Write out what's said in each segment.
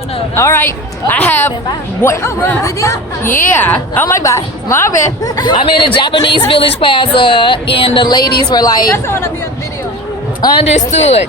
All right, I have what? Oh, we're on video? Yeah. Oh my God, my bad. I'm in a Japanese village plaza, and the ladies were like, That's want to be on video. understood.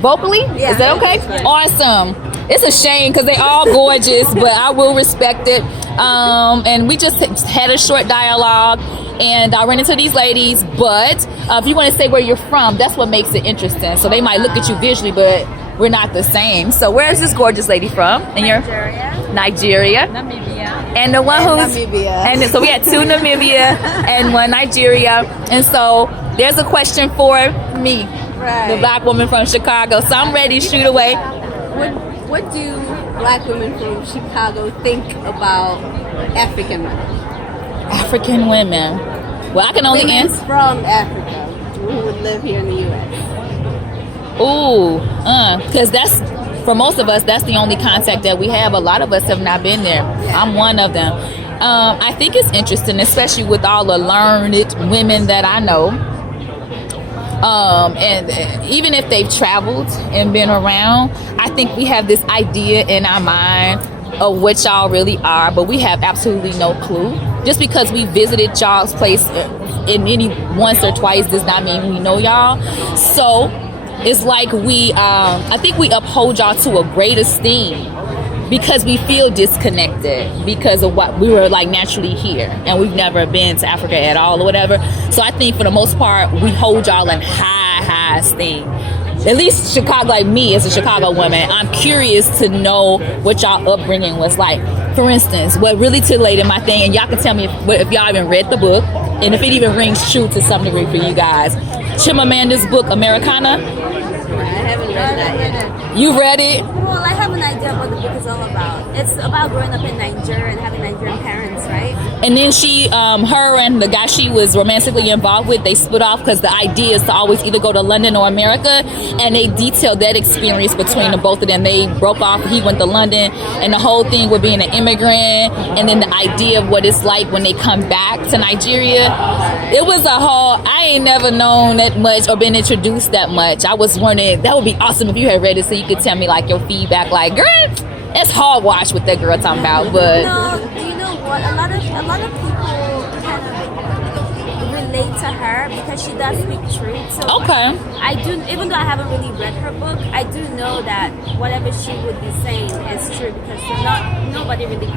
Vocally, Yeah. is that okay? Awesome. It's a shame because they all gorgeous, but I will respect it. And we just had a short dialogue, and I ran into these ladies. But if you want to say where you're from, that's what makes it interesting. So they might look at you visually, but we're not the same. So where is this gorgeous lady from? And Nigeria. Namibia. And the one who's Namibia. And so we had two Namibia and one Nigeria. And so there's a question for me, the black woman from Chicago. So I'm ready to shoot away. What do black women from Chicago think about African women? African women. Well, I can only Women answer. from Africa who would live here in the U.S. Ooh, because that's, for most of us, that's the only contact that we have. A lot of us have not been there. I'm one of them. I think it's interesting, especially with all the learned women that I know. And even if they've traveled and been around, I think we have this idea in our mind of what y'all really are, but we have absolutely no clue. Just because we visited y'all's place in any once or twice does not mean we know y'all. So it's like I think we uphold y'all to a great esteem because we feel disconnected because of what we were like naturally here, and we've never been to Africa at all or whatever. So I think for the most part we hold y'all in high esteem. At least Chicago, like me as a Chicago woman, I'm curious to know what y'all upbringing was like. For instance, what really titillated my thing, and y'all can tell me if y'all even read the book and if it even rings true to some degree for you guys. Chimamanda's book Americana. I haven't read that yet. You read it? Well, I have an idea what the book is all about. It's about growing up in Nigeria and having Nigerian parents, right? And then she, her and the guy she was romantically involved with, they split off because the idea is to always either go to London or America. And they detailed that experience between the both of them. They broke off, he went to London, and the whole thing with being an immigrant, and then the idea of what it's like when they come back to Nigeria. It was a whole, I ain't never known that much or been introduced that much. I was wondering, that would be awesome if you had read it so you could tell me like your feedback, like, girl, it's hard watch what that girl talking about, but No, you know what? A lot of people kind of relate to her because she does speak truth. So okay. I do, even though I haven't really read her book, I do know that whatever she would be saying is true because nobody really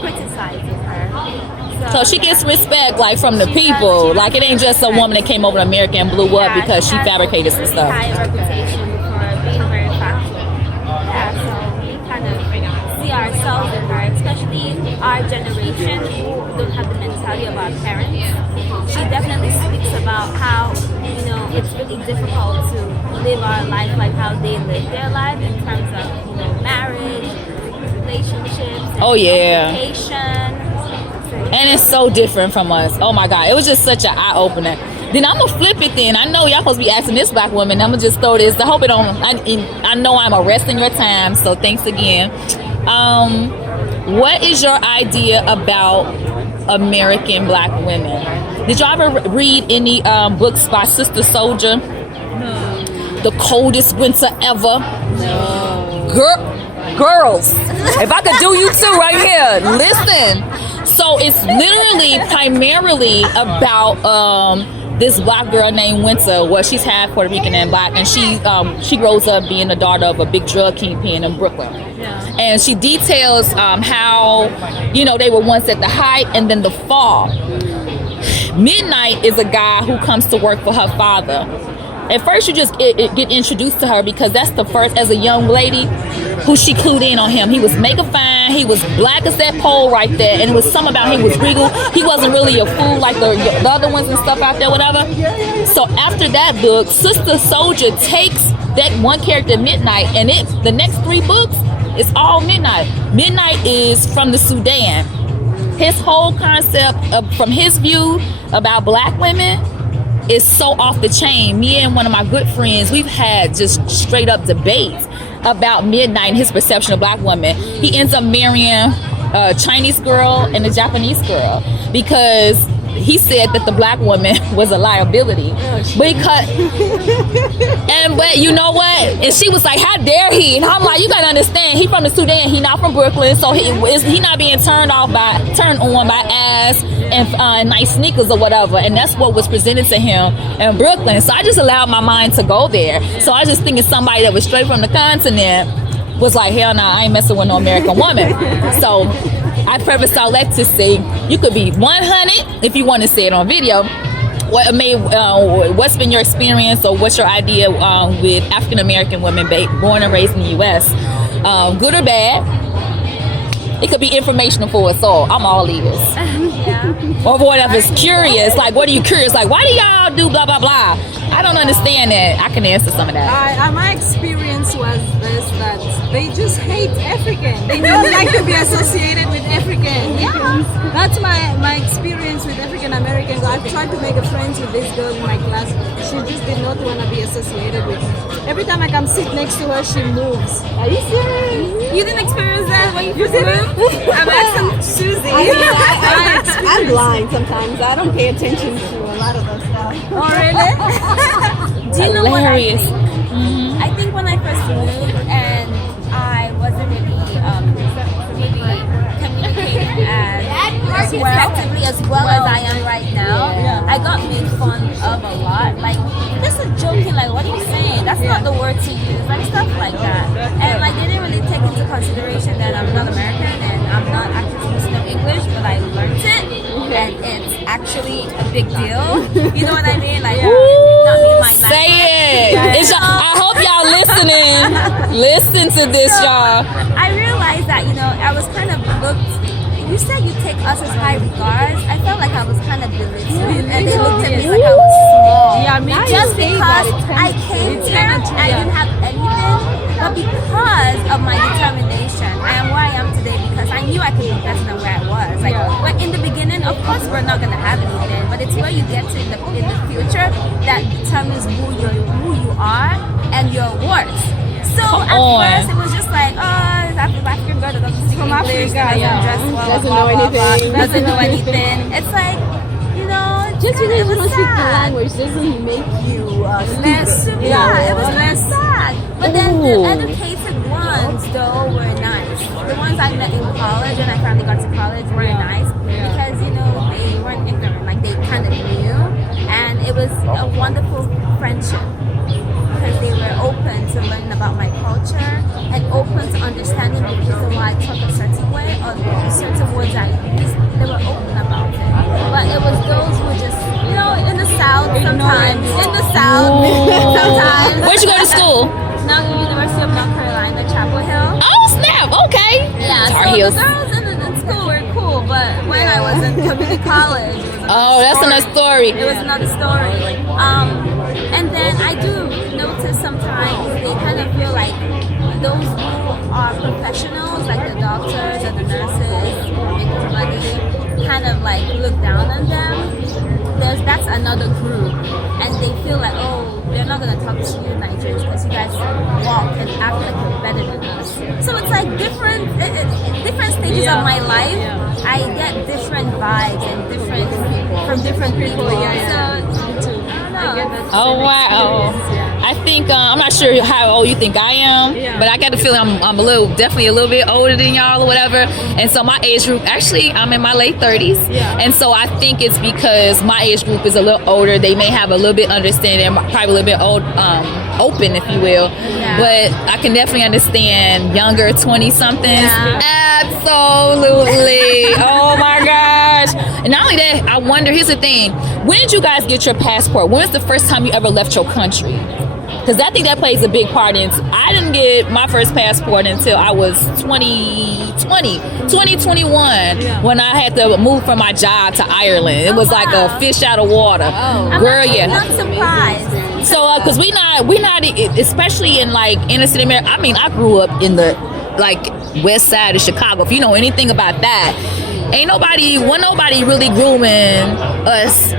criticizes her. So she gets respect like from the people. Like it ain't just a woman that came over to America and blew up because she fabricated some stuff. High reputation for being very factual. Yeah, so we kind of see ourselves in her, especially our generation who don't have the mentality of our parents. She definitely speaks about how, it's really difficult to live our life like how they live their life in terms of, marriage, relationships, education. And it's so different from us. Oh my God, it was just such an eye opener. Then I'm gonna flip it. Then I know y'all supposed to be asking this black woman. I'm gonna just throw this. I hope it don't. I know I'm arresting your time. So thanks again. What is your idea about American black women? Did y'all ever read any books by Sister Soldier? No. The Coldest Winter Ever. No. Girls, if I could do you too right here, listen. So it's literally primarily about this black girl named Winter. Well, she's half Puerto Rican and black, and she grows up being the daughter of a big drug kingpin in Brooklyn. Yeah. And she details how they were once at the height and then the fall. Midnight is a guy who comes to work for her father. At first, you just get introduced to her because that's the first, as a young lady, who she clued in on him. He was mega fine. He was black as that pole right there. And it was something about him. He was regal. He wasn't really a fool like the other ones and stuff out there, whatever. So after that book, Sister Soldier takes that one character, Midnight, and the next 3 books, it's all Midnight. Midnight is from the Sudan. His whole concept from his view about black women is so off the chain. Me and one of my good friends, we've had just straight up debates about Midnight and his perception of black women. He ends up marrying a Chinese girl and a Japanese girl because he said that the black woman was a liability because but you know what, and she was like, how dare he, and I'm like, you gotta understand, he from the Sudan, he not from Brooklyn, so he not being turned on by ass and nice sneakers or whatever, and that's what was presented to him in Brooklyn. So I just allowed my mind to go there. So I was just thinking somebody that was straight from the continent was like, hell nah, I ain't messing with no American woman. So I prefaced all that to say, you could be 100 if you want to say it on video. What's been your experience, or what's your idea with African American women born and raised in the U.S.? Good or bad? It could be informational for us all. I'm all ears. Or whatever's curious. Like, what are you curious? Like, why do y'all do blah, blah, blah? I don't understand that. I can answer some of that. My experience was this, that they just hate African. They don't like to be associated with African. Yeah. That's my experience with African Americans. I've tried to make a friend with this girl in my class. She just did not want to be associated with me. Every time I come sit next to her, she moves. Are you serious? You didn't experience that when you first moved? I'm asking Susie. I'm blind sometimes. I don't pay attention to a lot of that stuff. Oh, really? Do you know what I think? I think when I first moved and I wasn't really maybe communicating as effectively as well as I am right now, I got made fun of a lot. Like, just a joking, like, what are you saying? That's not the word to use, like stuff like that. And like, they didn't really take into consideration that I'm not American and I'm not actually supposed to know English, but I learned it, and it's actually a big deal. You know what I mean? Like, not me, my say it. I hope y'all listening. Listen to this, y'all. I realized that, you know, I was kind of looked. You said you take us as high regards. I felt like I was kind of belittled, and they looked at me like I was small. Yeah, me just because I came here and I didn't have anything, but because of my determination, I am where I am today because I knew I could be better than where I was. Like, when in the beginning, of course, we're not gonna have anything, but it's where you get to in the future that determines who you are and your worth. So at first it was just like, oh, it's African girl that doesn't speak English, that doesn't dress well, doesn't know anything. Doesn't know anything. It's like, you know, Just because you don't speak the sad. language doesn't make you stupid. Yeah, it was less sad. But then the educated ones, though, were nice. The ones I met in college, and I finally got to college, were nice because, you know, they weren't ignorant. Like, they kind of knew. And it was a wonderful friendship because they were open to learning about my culture and open to understanding the reason why I talk a certain way or certain words I use. They were open about it. But it was those who just, you know, in the South sometimes. In the South sometimes. Where'd you go to school? Now the University of North Carolina, Chapel Hill. Oh, snap. Okay. Yeah, Tar so Heels. the girls in school were cool, but when I was in community college, it was That's another story. It was another story. And then I do notice sometimes they kind of feel like those who are professionals, like the doctors and the nurses who are making money, kind of like look down on them. That's another group, and they feel like, oh, they're not gonna talk to you Nigerians because you guys walk and act like you're better than us. So it's like different stages of my life. I get different vibes and from different people. So I don't know. Oh, wow. I think, I'm not sure how old you think I am, but I got the feeling I'm definitely a little bit older than y'all or whatever. And so my age group, actually, I'm in my late 30s. And so I think it's because my age group is a little older. They may have a little bit understanding, probably a little bit open, if you will. But I can definitely understand younger 20-somethings. Absolutely. Oh, my gosh. And not only that, I wonder, here's the thing. When did you guys get your passport? When was the first time you ever left your country? Because I think that plays a big part in. I didn't get my first passport until I was 2021, when I had to move from my job to Ireland. It was like a fish out of water. Girl, I'm not surprised. So, because we not, especially in like inner city America. I mean, I grew up in the like west side of Chicago. If you know anything about that, wasn't nobody really grooming us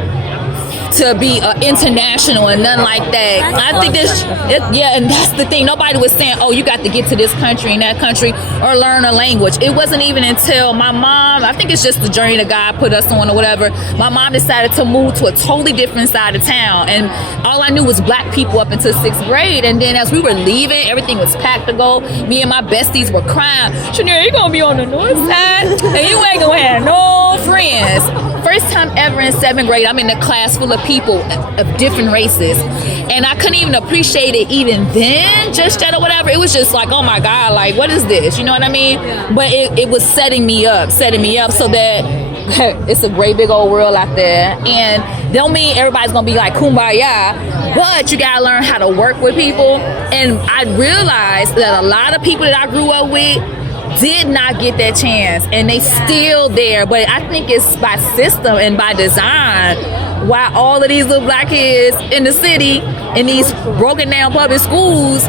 to be international and nothing like that. I think and that's the thing. Nobody was saying, oh, you got to get to this country and that country or learn a language. It wasn't even until my mom, I think it's just the journey that God put us on or whatever, my mom decided to move to a totally different side of town. And all I knew was black people up until 6th grade. And then as we were leaving, everything was packed to go. Me and my besties were crying. Chanel, you're going to be on the north side and you ain't going to have no friends. First time ever in 7th grade, I'm in a class full of people of different races. And I couldn't even appreciate it even then, just yet or whatever. It was just like, oh my God, like, what is this? You know what I mean? Yeah. But it was setting me up so that it's a great big old world out there. And don't mean everybody's going to be like kumbaya, but you got to learn how to work with people. And I realized that a lot of people that I grew up with did not get that chance, and they still there. But I think it's by system and by design why all of these little black kids in the city in these broken down public schools,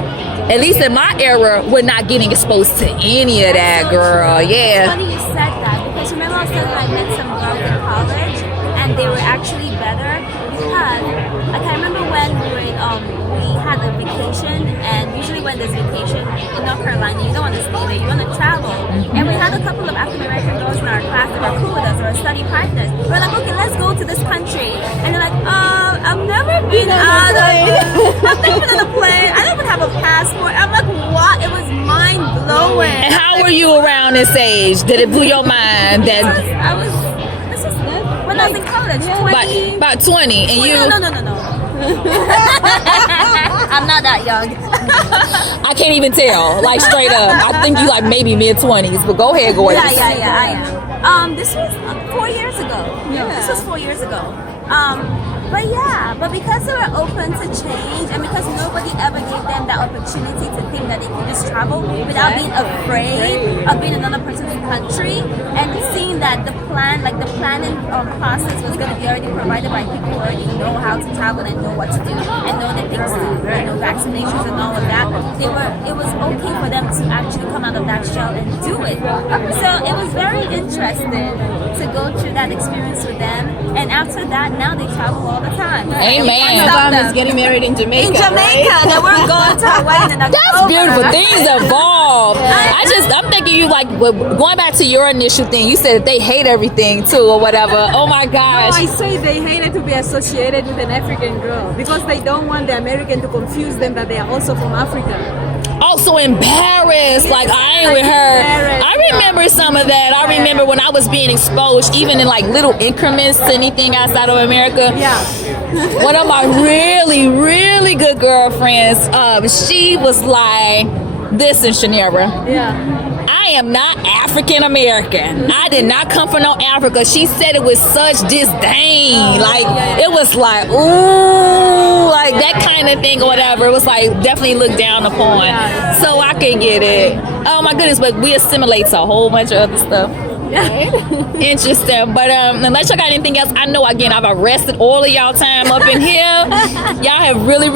at least in my era, were not getting exposed to any of that, girl. It's Yeah. funny you said that, because remember I said that I met some girls in college and they were actually better, because like I remember when we had a vacation, and usually when there's vacation in North Carolina, you don't want to stay there, you want to travel. And we had a couple of African American girls in our class that were cool with us, or study partners. We're like, okay, let's go to this country. And they're like, I've never been I've never been on a plane. I don't even have a passport. I'm like, what? It was mind blowing. And how were you around this age? Did it blow your mind that This was when I was in college, 20. about 20 and you? No. I'm not that young. I can't even tell, like straight up. I think you like maybe mid-20s, but go ahead, Gorgeous. Yeah, I am. This was 4 years ago. Yeah. This was 4 years ago. But because they were open to change, and because nobody ever gave them that opportunity to think that they could just travel without being afraid of being another person's country, and seeing that the planning process was going to be already provided by people who already know how to travel and know what to do and know the things to do, vaccinations and all of that. It was okay for them to actually come out of that shell and do it. So it was very interesting to go through that experience with them, and after that, now they travel all the time. Amen. Obama's getting married in Jamaica. In Jamaica, that we're going to a wedding in October. That's beautiful. Things evolve. I'm thinking you like going back to your initial thing. You said that they hate everything too, or whatever. Oh my No, gosh. I say they hated to be associated with an African girl because they don't want the American to confuse them that they are also from Africa. Also embarrassed, like I ain't with her. Embarrassed, I remember some of that. I remember when I was being exposed, even in like little increments to anything outside of America. Yeah. One of my really, really good girlfriends, she was like, listen, Shanera, Yeah. I am not African American. I did not come from no Africa. She said it with such disdain. Like, it was like, ooh, like that kind of thing or whatever. It was like definitely looked down upon. So I can get it. Oh my goodness, but we assimilate to a whole bunch of other stuff. Interesting. But unless y'all got anything else, I know again I've arrested all of y'all time up in here. Y'all have really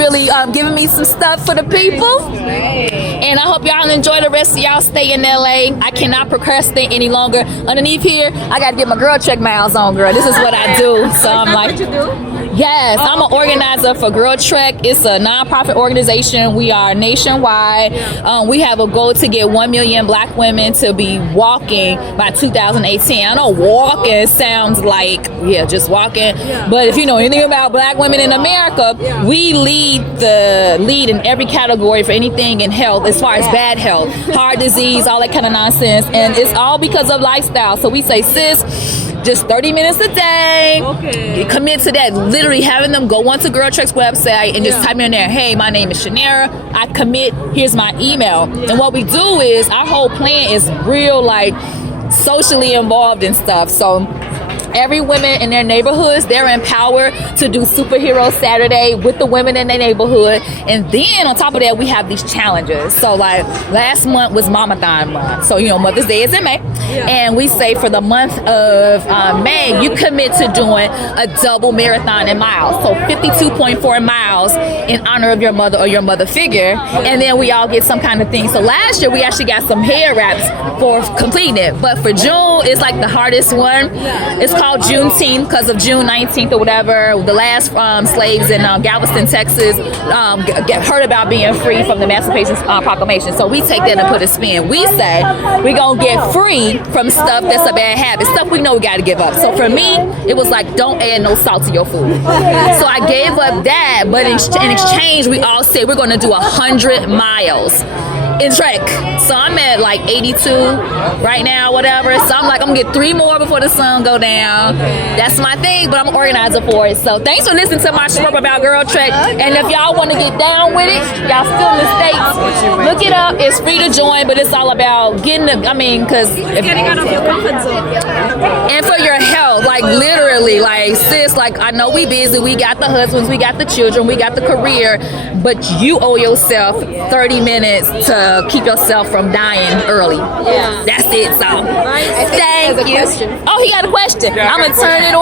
given me some stuff for the people, and I hope y'all enjoy the rest of y'all stay in LA. I cannot procrastinate any longer. Underneath here I gotta get my girl check miles on, girl. This is what I do. So I'm like, What you do? yes, I'm an organizer for Girl Trek. It's a nonprofit organization. We are nationwide. We have a goal to get 1 million black women to be walking by 2018. I know walking sounds like, just walking. But if you know anything about black women in America, we lead in every category for anything in health, as far as bad health, heart disease, all that kind of nonsense. And it's all because of lifestyle. So we say, sis, just 30 minutes a day. Okay. Commit to that. Literally having them go onto Girl Trek's website and just type in there, hey, my name is Shanera. I commit. Here's my email. And what we do is our whole plan is real, like socially involved and stuff. So every woman in their neighborhoods, they're empowered to do Superhero Saturday with the women in their neighborhood. And then on top of that, we have these challenges. So like last month was Mamathon month. So, Mother's Day is in May. And we say for the month of May, you commit to doing a double marathon in miles. So 52.4 miles in honor of your mother or your mother figure. And then we all get some kind of thing. So last year, we actually got some hair wraps for completing it. But for June, it's like the hardest one. It's called Juneteenth because of June 19th or whatever. The last slaves in Galveston, Texas, heard about being free from the Emancipation Proclamation. So we take that and put a spin. We say we're gonna get free from stuff that's a bad habit, stuff we know we gotta give up. So for me, it was like, don't add no salt to your food. So I gave up that, but in exchange, we all said we're gonna do 100 miles in trek. So I'm at like 82 right now, whatever. So I'm like, I'm gonna get 3 more before the sun go down. That's my thing, but I'm an organizer for it. So thanks for listening to my Shrimp About Girl Trek. And if y'all want to get down with it, y'all still in the States, look it up. It's free to join, but it's all about getting because Getting out of your comfort zone. and for your health, like literally, like sis, like I know we busy, we got the husbands, we got the children, we got the career, but you owe yourself 30 minutes to keep yourself from dying early. Yeah. That's it. So thank you. Oh, he got a question. I'm gonna turn it off.